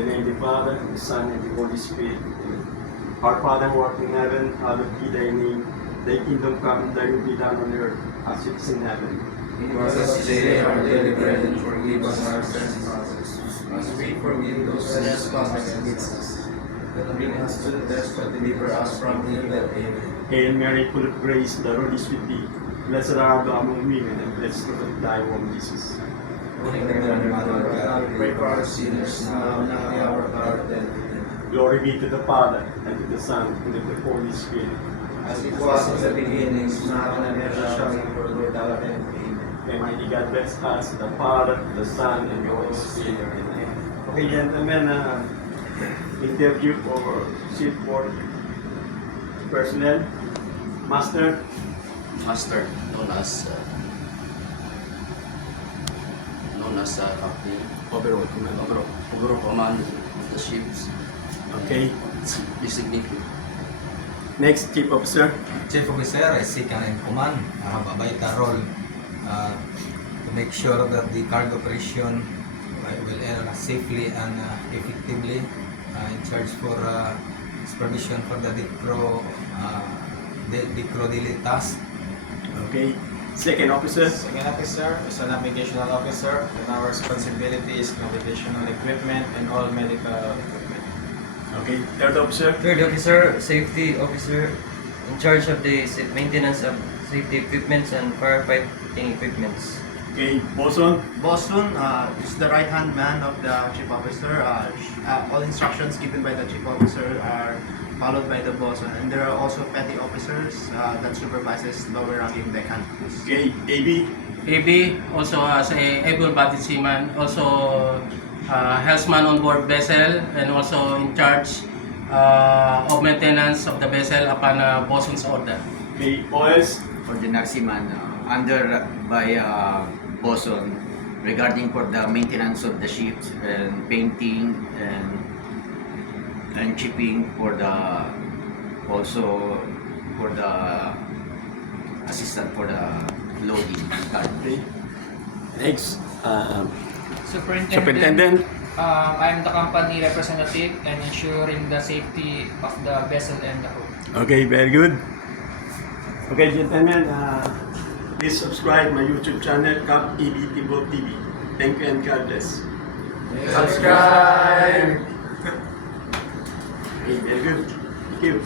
the name of the Father, the Son, and the Holy Spirit. Our Father who art in heaven, hallowed be thy name. Thy kingdom come, thy will be done on earth as it is in heaven. Give us today our daily bread, and forgive us our trespasses, as we forgive those who trespass against us. But bring us to the test, but deliver us from evil. Amen. Hail Mary, full of grace, the Lord is with thee. Blessed art thou among women, and blessed is the fruit of thy womb, Jesus. Holy Mary, Mother of God, pray for us sinners, now and at the hour of our death. Amen. Glory be to the Father, and to the Son, and to the Holy Spirit. As it was in the beginning, is now and ever shall be, world without end. Amen. May mighty God bless us, the Father, the Son, and the Holy Spirit. Amen. Okay, gentlemen, interview for shipboard personnel. Master, known as Captain overall command. overall command of the ships. Okay. Designated. Next, Chief Officer. Chief Officer is second in command. Babay ka role to make sure that the cargo operation will air safely and effectively. In charge for supervision for the DICRO daily task. Okay. Second Officer. Second officer is a navigational officer, and our responsibility is navigational equipment and all medical equipment. Okay. Third Officer. Third officer, safety officer, in charge of the maintenance of safety equipments and firefighting equipments. Okay. Boson. Boston is the right-hand man of the chief officer. All instructions given by the chief officer are followed by the bosun, and there are also petty officers that supervises lower-ranking deckhand crews. Okay. AB. AB, also as a able-bodied seaman, also helmsman on board vessel, and also in charge of maintenance of the vessel upon bosun's order. Okay. OS. Ordinary seaman under by bosun regarding for the maintenance of the ships and painting and chipping for the also for the assistant for the loading. Okay. Next. Superintendent. I'm the company representative and ensuring the safety of the vessel and the crew. Okay, very good. Okay, gentlemen, please subscribe my YouTube channel, Cap TV TV. Thank you and God bless. Subscribe! Okay, very good. Thank you.